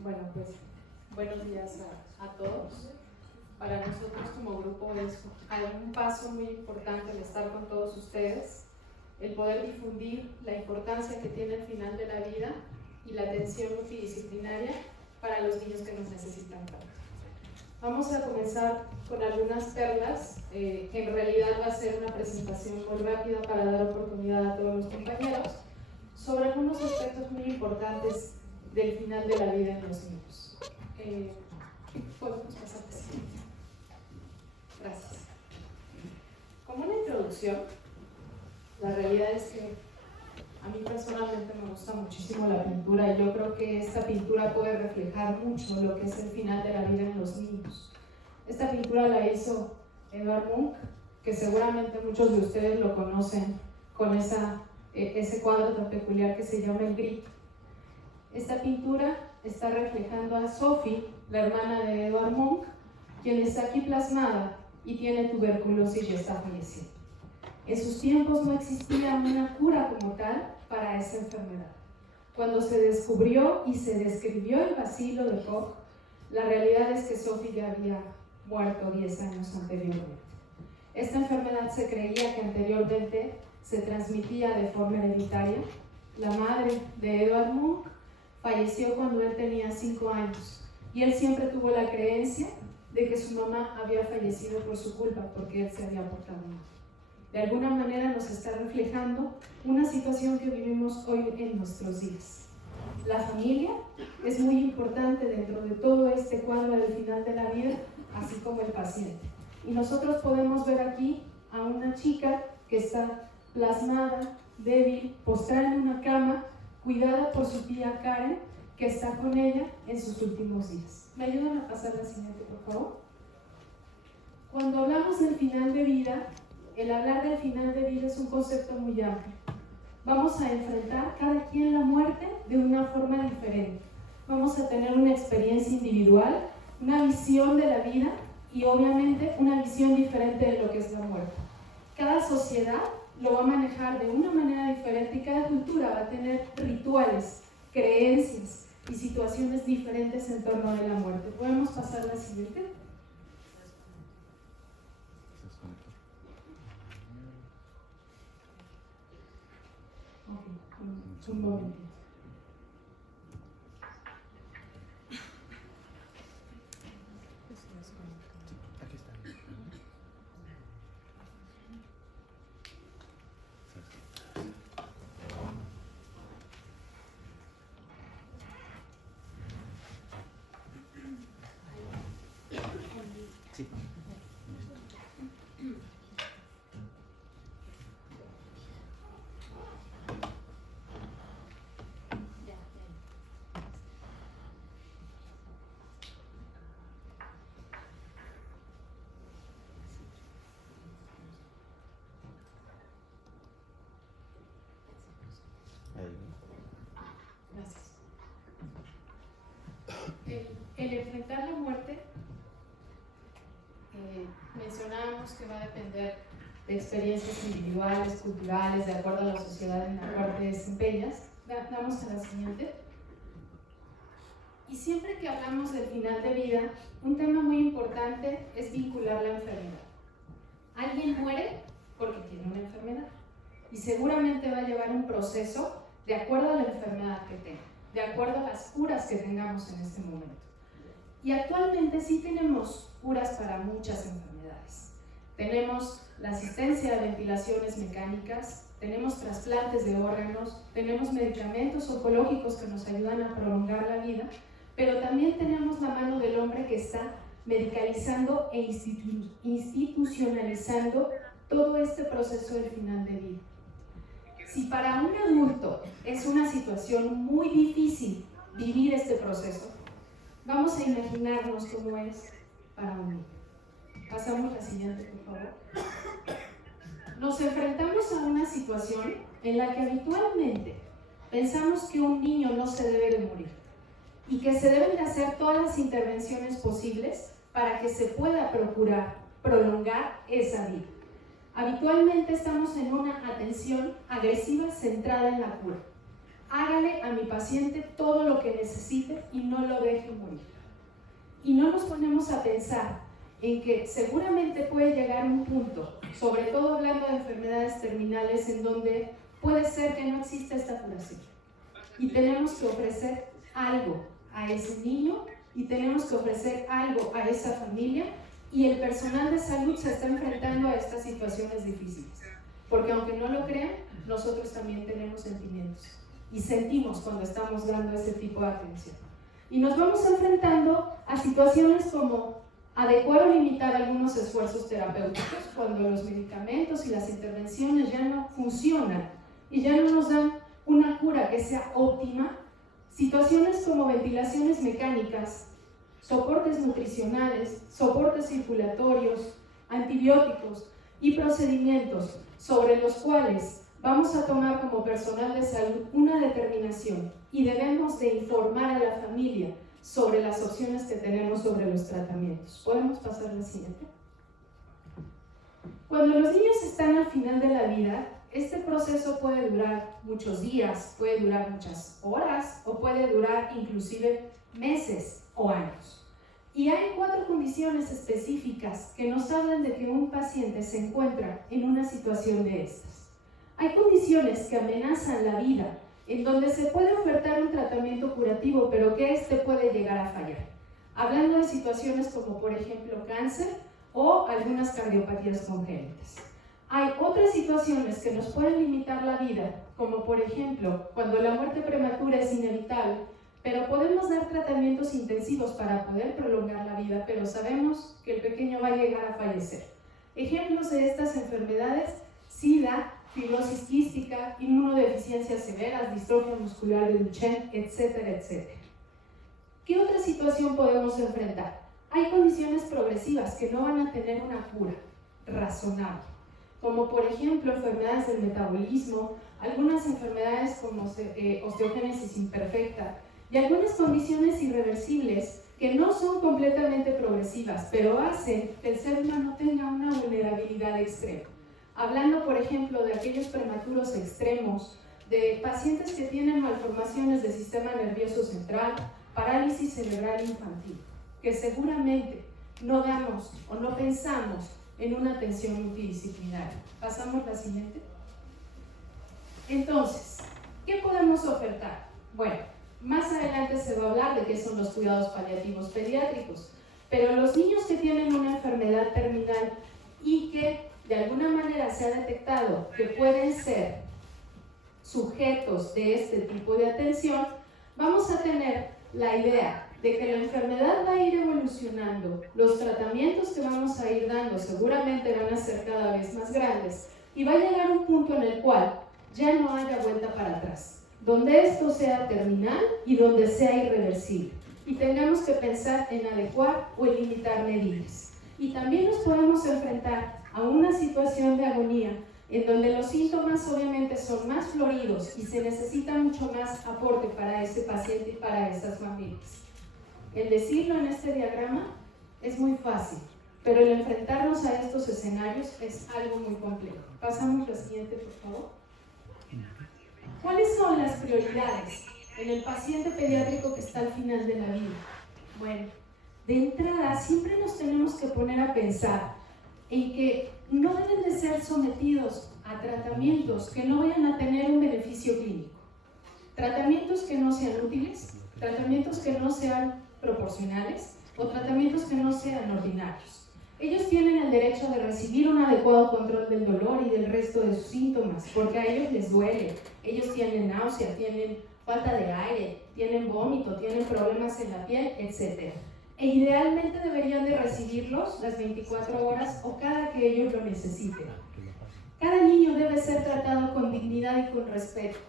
Bueno, pues buenos días a todos. Para nosotros como grupo es un paso muy importante el estar con todos ustedes, el poder difundir la importancia que tiene el final de la vida y la atención multidisciplinaria para los niños que nos necesitan tanto. Vamos a comenzar con algunas perlas. En realidad va a ser una presentación muy rápida para dar oportunidad a todos los compañeros sobre algunos aspectos muy importantes del final de la vida en los niños. Podemos pasar a la siguiente. Gracias. Como una introducción, la realidad es que a mí personalmente me gusta muchísimo la pintura y yo creo que esta pintura puede reflejar mucho lo que es el final de la vida en los niños. Esta pintura la hizo Edvard Munch, que seguramente muchos de ustedes lo conocen con ese cuadro tan peculiar que se llama El Grito. Esta pintura está reflejando a Sophie, la hermana de Edvard Munch, quien está aquí plasmada y tiene tuberculosis y está fallecida. En sus tiempos no existía una cura como tal para esa enfermedad. Cuando se descubrió y se describió el bacilo de Koch, la realidad es que Sophie ya había muerto 10 años anteriormente. Esta enfermedad se creía que anteriormente se transmitía de forma hereditaria. La madre de Edvard Munch falleció cuando él tenía 5 años y él siempre tuvo la creencia de que su mamá había fallecido por su culpa porque él se había portado mal. De alguna manera nos está reflejando una situación que vivimos hoy en nuestros días. La familia es muy importante dentro de todo este cuadro del final de la vida, así como el paciente. Y nosotros podemos ver aquí a una chica que está plasmada, débil, postrada en una cama, cuidada por su tía Karen, que está con ella en sus últimos días. ¿Me ayudan a pasar la siguiente, por favor? Cuando hablamos del final de vida, el hablar del final de vida es un concepto muy amplio. Vamos a enfrentar cada quien la muerte de una forma diferente. Vamos a tener una experiencia individual, una visión de la vida y obviamente una visión diferente de lo que es la muerte. Cada sociedad lo va a manejar de una manera diferente y cada cultura va a tener rituales, creencias y situaciones diferentes en torno a la muerte. ¿Podemos pasar a la siguiente? Ok, un momento. Aquí está. Sí. Gracias. El enfrentar la muerte, mencionábamos que va a depender de experiencias individuales, culturales, de acuerdo a la sociedad en la cual te desempeñas. Vamos a la siguiente. Y siempre que hablamos del final de vida, un tema muy importante es vincular la enfermedad. Alguien muere porque tiene una enfermedad y seguramente va a llevar un proceso de acuerdo a la enfermedad que tenga, de acuerdo a las curas que tengamos en este momento. Y actualmente sí tenemos curas para muchas enfermedades. Tenemos la asistencia de ventilaciones mecánicas, tenemos trasplantes de órganos, tenemos medicamentos oncológicos que nos ayudan a prolongar la vida, pero también tenemos la mano del hombre que está medicalizando e institucionalizando todo este proceso del final de vida. Si para un adulto es una situación muy difícil vivir este proceso, vamos a imaginarnos cómo es para un niño. Pasamos a la siguiente, por favor. Nos enfrentamos a una situación en la que habitualmente pensamos que un niño no se debe de morir y que se deben de hacer todas las intervenciones posibles para que se pueda procurar prolongar esa vida. Habitualmente estamos en una atención agresiva centrada en la cura. hágale a mi paciente todo lo que necesite y no lo deje morir. Y no nos ponemos a pensar en que seguramente puede llegar un punto, sobre todo hablando de enfermedades terminales, en donde puede ser que no exista esta curación. Y tenemos que ofrecer algo a ese niño y tenemos que ofrecer algo a esa familia, y el personal de salud se está enfrentando a estas situaciones difíciles. Porque aunque no lo crean, nosotros también tenemos sentimientos y sentimos cuando estamos dando ese tipo de atención. Y nos vamos enfrentando a situaciones como adecuar o limitar algunos esfuerzos terapéuticos cuando los medicamentos y las intervenciones ya no funcionan y ya no nos dan una cura que sea óptima. Situaciones como ventilaciones mecánicas, soportes nutricionales, soportes circulatorios, antibióticos y procedimientos sobre los cuales vamos a tomar como personal de salud una determinación y debemos de informar a la familia sobre las opciones que tenemos sobre los tratamientos. ¿Podemos pasar a la siguiente? Cuando los niños están al final de la vida, este proceso puede durar muchos días, puede durar muchas horas o puede durar inclusive meses o años. Y hay 4 condiciones específicas que nos hablan de que un paciente se encuentra en una situación de estas. Hay condiciones que amenazan la vida, en donde se puede ofertar un tratamiento curativo, pero que este puede llegar a fallar. Hablando de situaciones como, por ejemplo, cáncer o algunas cardiopatías congénitas. Hay otras situaciones que nos pueden limitar la vida, como por ejemplo, cuando la muerte prematura es inevitable, pero podemos dar tratamientos intensivos para poder prolongar la vida, pero sabemos que el pequeño va a llegar a fallecer. Ejemplos de estas enfermedades: SIDA, fibrosis quística, inmunodeficiencias severas, distrofia muscular de Duchenne, etcétera, etcétera. ¿Qué otra situación podemos enfrentar? Hay condiciones progresivas que no van a tener una cura razonable, como por ejemplo enfermedades del metabolismo, algunas enfermedades como osteogénesis imperfecta y algunas condiciones irreversibles que no son completamente progresivas, pero hacen que el ser humano tenga una vulnerabilidad extrema. Hablando, por ejemplo, de aquellos prematuros extremos, de pacientes que tienen malformaciones del sistema nervioso central, parálisis cerebral infantil, que seguramente no damos o no pensamos en una atención multidisciplinaria. Pasamos a la siguiente. Entonces, ¿qué podemos ofertar? Bueno, más adelante se va a hablar de qué son los cuidados paliativos pediátricos, pero los niños que tienen una enfermedad terminal y que de alguna manera se ha detectado que pueden ser sujetos de este tipo de atención, vamos a tener la idea de que la enfermedad va a ir evolucionando, los tratamientos que vamos a ir dando seguramente van a ser cada vez más grandes y va a llegar un punto en el cual ya no haya vuelta para atrás, donde esto sea terminal y donde sea irreversible y tengamos que pensar en adecuar o en limitar medidas. Y también nos podemos enfrentar a una situación de agonía en donde los síntomas obviamente son más floridos y se necesita mucho más aporte para ese paciente y para esas familias. El decirlo en este diagrama es muy fácil, pero el enfrentarnos a estos escenarios es algo muy complejo. Pasamos a la siguiente, por favor. ¿Cuáles son las prioridades en el paciente pediátrico que está al final de la vida? Bueno, de entrada siempre nos tenemos que poner a pensar en que no deben de ser sometidos a tratamientos que no vayan a tener un beneficio clínico. Tratamientos que no sean útiles, tratamientos que no sean proporcionales o tratamientos que no sean ordinarios. Ellos tienen el derecho de recibir un adecuado control del dolor y del resto de sus síntomas, porque a ellos les duele, ellos tienen náusea, tienen falta de aire, tienen vómito, tienen problemas en la piel, etc. E idealmente deberían de recibirlos las 24 horas o cada que ellos lo necesiten. Cada niño debe ser tratado con dignidad y con respeto.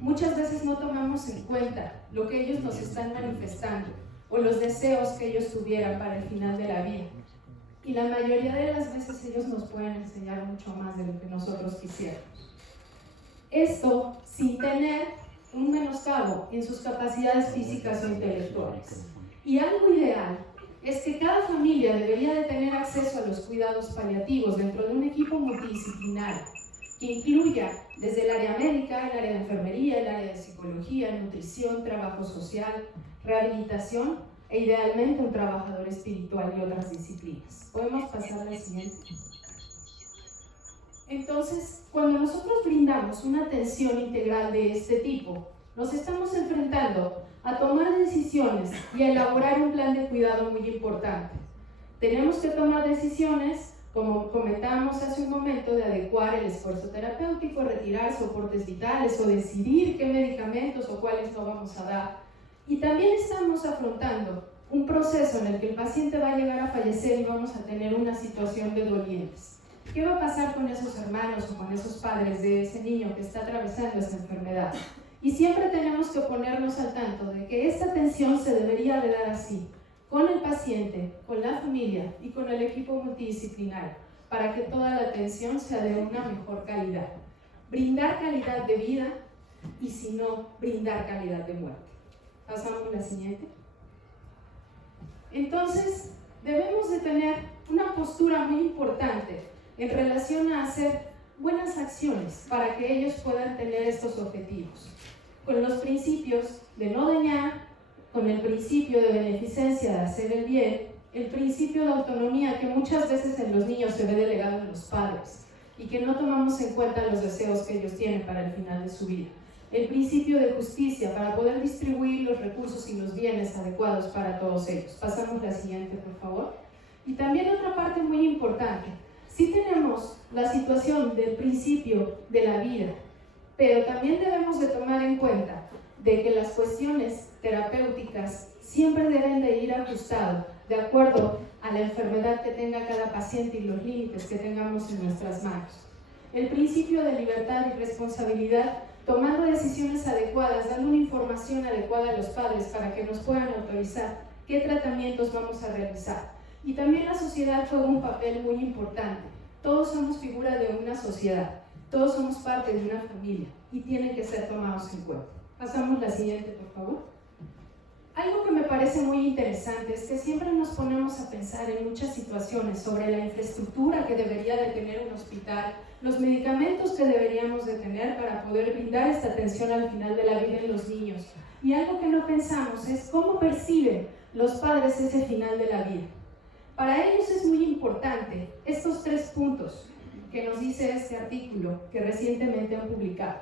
Muchas veces no tomamos en cuenta lo que ellos nos están manifestando o los deseos que ellos tuvieran para el final de la vida. Y la mayoría de las veces ellos nos pueden enseñar mucho más de lo que nosotros quisiéramos. Esto sin tener un menoscabo en sus capacidades físicas o intelectuales. Y algo ideal es que cada familia debería de tener acceso a los cuidados paliativos dentro de un equipo multidisciplinario, que incluya desde el área médica, el área de enfermería, el área de psicología, nutrición, trabajo social, rehabilitación e idealmente un trabajador espiritual y otras disciplinas. ¿Podemos pasar a la siguiente? Entonces, cuando nosotros brindamos una atención integral de este tipo, nos estamos enfrentando a tomar decisiones y a elaborar un plan de cuidado muy importante. Tenemos que tomar decisiones, como comentábamos hace un momento, de adecuar el esfuerzo terapéutico, retirar soportes vitales o decidir qué medicamentos o cuáles no vamos a dar. Y también estamos afrontando un proceso en el que el paciente va a llegar a fallecer y vamos a tener una situación de dolientes. ¿Qué va a pasar con esos hermanos o con esos padres de ese niño que está atravesando esa enfermedad? Y siempre tenemos que ponernos al tanto de que esta atención se debería de dar así, con el paciente, con la familia y con el equipo multidisciplinario, para que toda la atención sea de una mejor calidad. Brindar calidad de vida y si no, brindar calidad de muerte. Pasamos a la siguiente. Entonces, debemos de tener una postura muy importante en relación a hacer buenas acciones para que ellos puedan tener estos objetivos. Con los principios de no dañar, con el principio de beneficencia, de hacer el bien, el principio de autonomía que muchas veces en los niños se ve delegado en los padres y que no tomamos en cuenta los deseos que ellos tienen para el final de su vida. El principio de justicia para poder distribuir los recursos y los bienes adecuados para todos ellos. Pasamos la siguiente, por favor. Y también otra parte muy importante. Sí tenemos la situación del principio de la vida, pero también debemos de tomar en cuenta de que las cuestiones terapéuticas siempre deben de ir ajustado de acuerdo a la enfermedad que tenga cada paciente y los límites que tengamos en nuestras manos. El principio de libertad y responsabilidad, tomando decisiones adecuadas, dando una información adecuada a los padres para que nos puedan autorizar qué tratamientos vamos a realizar. Y también la sociedad juega un papel muy importante. Todos somos figura de una sociedad, todos somos parte de una familia y tienen que ser tomados en cuenta. Pasamos la siguiente, por favor. Algo que me parece muy interesante es que siempre nos ponemos a pensar en muchas situaciones sobre la infraestructura que debería de tener un hospital, los medicamentos que deberíamos de tener para poder brindar esta atención al final de la vida en los niños. Y algo que no pensamos es cómo perciben los padres ese final de la vida. Para ellos es muy importante estos 3 puntos que nos dice este artículo que recientemente han publicado.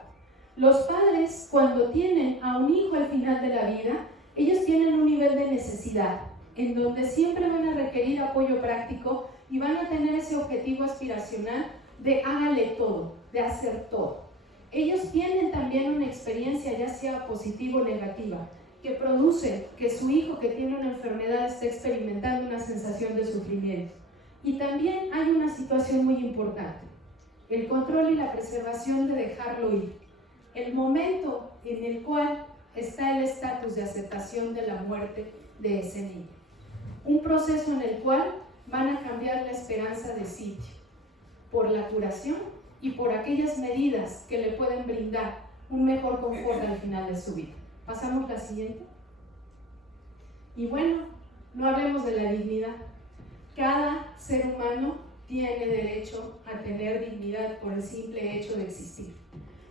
Los padres, cuando tienen a un hijo al final de la vida, ellos tienen un nivel de necesidad en donde siempre van a requerir apoyo práctico y van a tener ese objetivo aspiracional de hágale todo, de hacer todo. Ellos tienen también una experiencia, ya sea positiva o negativa, que produce que su hijo que tiene una enfermedad esté experimentando una sensación de sufrimiento. Y también hay una situación muy importante, el control y la preservación de dejarlo ir. El momento en el cual está el estatus de aceptación de la muerte de ese niño. Un proceso en el cual van a cambiar la esperanza de sitio por la curación y por aquellas medidas que le pueden brindar un mejor confort al final de su vida. Pasamos la siguiente. Y bueno, no hablemos de la dignidad. Cada ser humano tiene derecho a tener dignidad por el simple hecho de existir.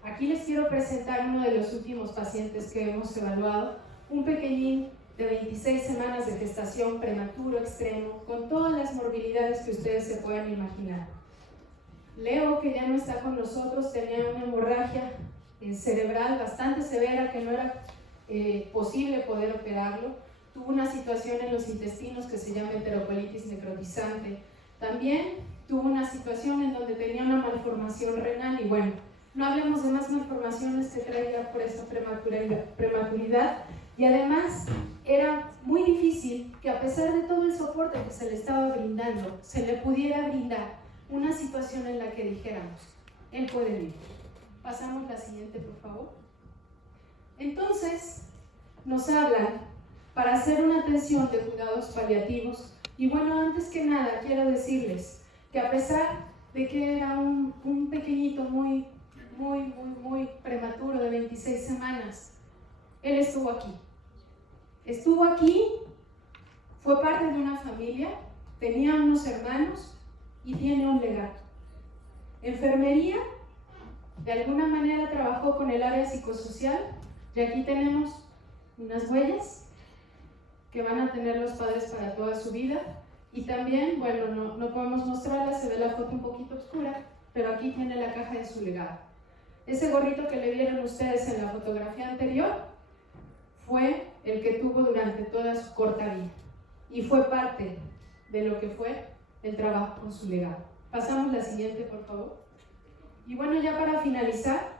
Aquí les quiero presentar uno de los últimos pacientes que hemos evaluado, un pequeñín de 26 semanas de gestación, prematuro, extremo, con todas las morbilidades que ustedes se puedan imaginar. Leo, que ya no está con nosotros, tenía una hemorragia cerebral bastante severa que no era posible poder operarlo. Tuvo una situación en los intestinos que se llama enterocolitis necrotizante. También tuvo una situación en donde tenía una malformación renal y bueno, no hablemos de más malformaciones que traía por esa prematuridad y además era muy difícil que a pesar de todo el soporte que se le estaba brindando, se le pudiera brindar una situación en la que dijéramos, él puede vivir. Pasamos la siguiente, por favor. Entonces, nos hablan para hacer una atención de cuidados paliativos y bueno, antes que nada quiero decirles que a pesar de que era un pequeñito muy prematuro de 26 semanas, él estuvo aquí. Estuvo aquí, fue parte de una familia, tenía unos hermanos y tiene un legado. Enfermería de alguna manera trabajó con el área psicosocial y aquí tenemos unas huellas que van a tener los padres para toda su vida. Y también, bueno, no podemos mostrarla, se ve la foto un poquito oscura, pero aquí tiene la caja de su legado. Ese gorrito que le vieron ustedes en la fotografía anterior fue el que tuvo durante toda su corta vida y fue parte de lo que fue el trabajo con su legado. Pasamos la siguiente, por favor. Y bueno, ya para finalizar,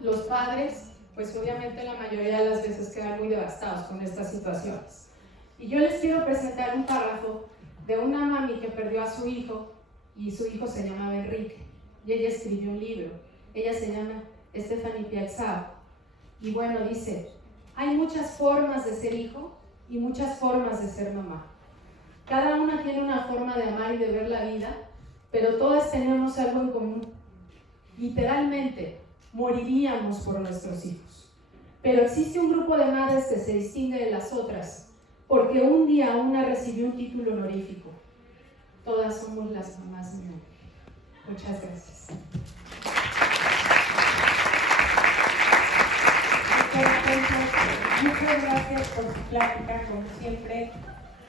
los padres, pues obviamente la mayoría de las veces quedan muy devastados con estas situaciones. Y yo les quiero presentar un párrafo de una mami que perdió a su hijo, y su hijo se llamaba Enrique, y ella escribió un libro. Ella se llama Stephanie Piazzao, y bueno, dice: hay muchas formas de ser hijo y muchas formas de ser mamá. Cada una tiene una forma de amar y de ver la vida, pero todas tenemos algo en común. Literalmente, moriríamos por nuestros hijos. Pero existe un grupo de madres que se distingue de las otras, porque un día una recibió un título honorífico. Todas somos las mamás de México. Muchas gracias. Muchas gracias por su plática, como siempre.